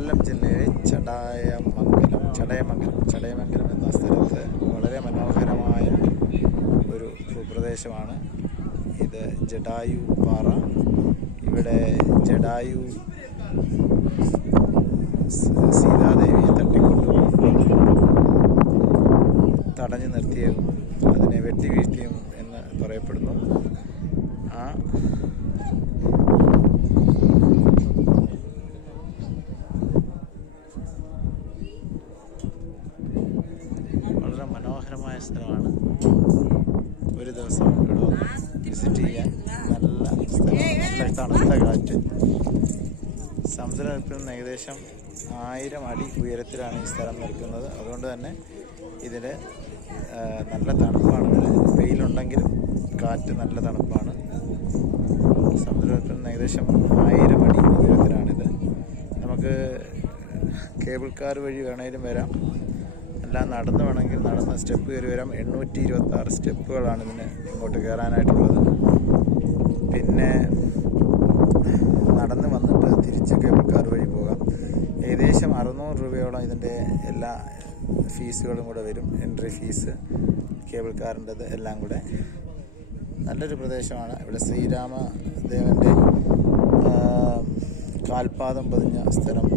കൊല്ലം ജില്ലയിലെ ചടായമംഗലം ചടയമംഗലം ചടയമംഗലം എന്ന സ്ഥലത്ത് വളരെ മനോഹരമായ ഒരു ഭൂപ്രദേശമാണ് ഇത് ജഡായു പാറ. ഇവിടെ ജഡായു സീതാദേവിയെ തട്ടിക്കൊണ്ടുപോയി തടഞ്ഞു നിർത്തിയതും അതിനെ വെട്ടി വീഴ്ത്തിയും എന്ന് പറയപ്പെടുന്നു. മനോഹരമായ സ്ഥലമാണ് ഒരു ദിവസം ഇവിടെ വിസിറ്റ് ചെയ്യാൻ നല്ല നല്ല തണുത്ത കാറ്റ്. സമുദ്രം നിന്ന് ഏകദേശം ആയിരം അടി ഉയരത്തിലാണ് ഈ സ്ഥലം നിൽക്കുന്നത്. അതുകൊണ്ട് തന്നെ ഇതിൽ നല്ല തണുപ്പാണ്. വെയിലുണ്ടെങ്കിലും കാറ്റ് നല്ല തണുപ്പാണ്. സമുദ്രത്തിൽ നിന്ന് ഏകദേശം ആയിരം അടി ഉയരത്തിലാണിത്. നമുക്ക് കേബിൾ കാർ വഴി വേണേലും വരാം. അല്ല നടന്ന് വേണമെങ്കിൽ നടന്ന് സ്റ്റെപ്പ് കയറി വരാം. എണ്ണൂറ്റി ഇരുപത്തി ആറ് സ്റ്റെപ്പുകളാണ് ഇതിന് ഇങ്ങോട്ട് കയറാനായിട്ടുള്ളത്. പിന്നെ നടന്ന് വന്നിട്ട് തിരിച്ച് കേബിൾ കാർ വഴി പോകാം. ഏകദേശം അറുന്നൂറ് രൂപയോളം ഇതിന്റെ എല്ലാ ഫീസുകളും കൂടെ വരും. എൻട്രി ഫീസ് കേബിൾ കാറിന്റെത് എല്ലാം കൂടെ. നല്ലൊരു പ്രദേശമാണ്. ഇവിടെ ശ്രീരാമദേവന്റെ കാൽപാദം പതിഞ്ഞ സ്ഥലം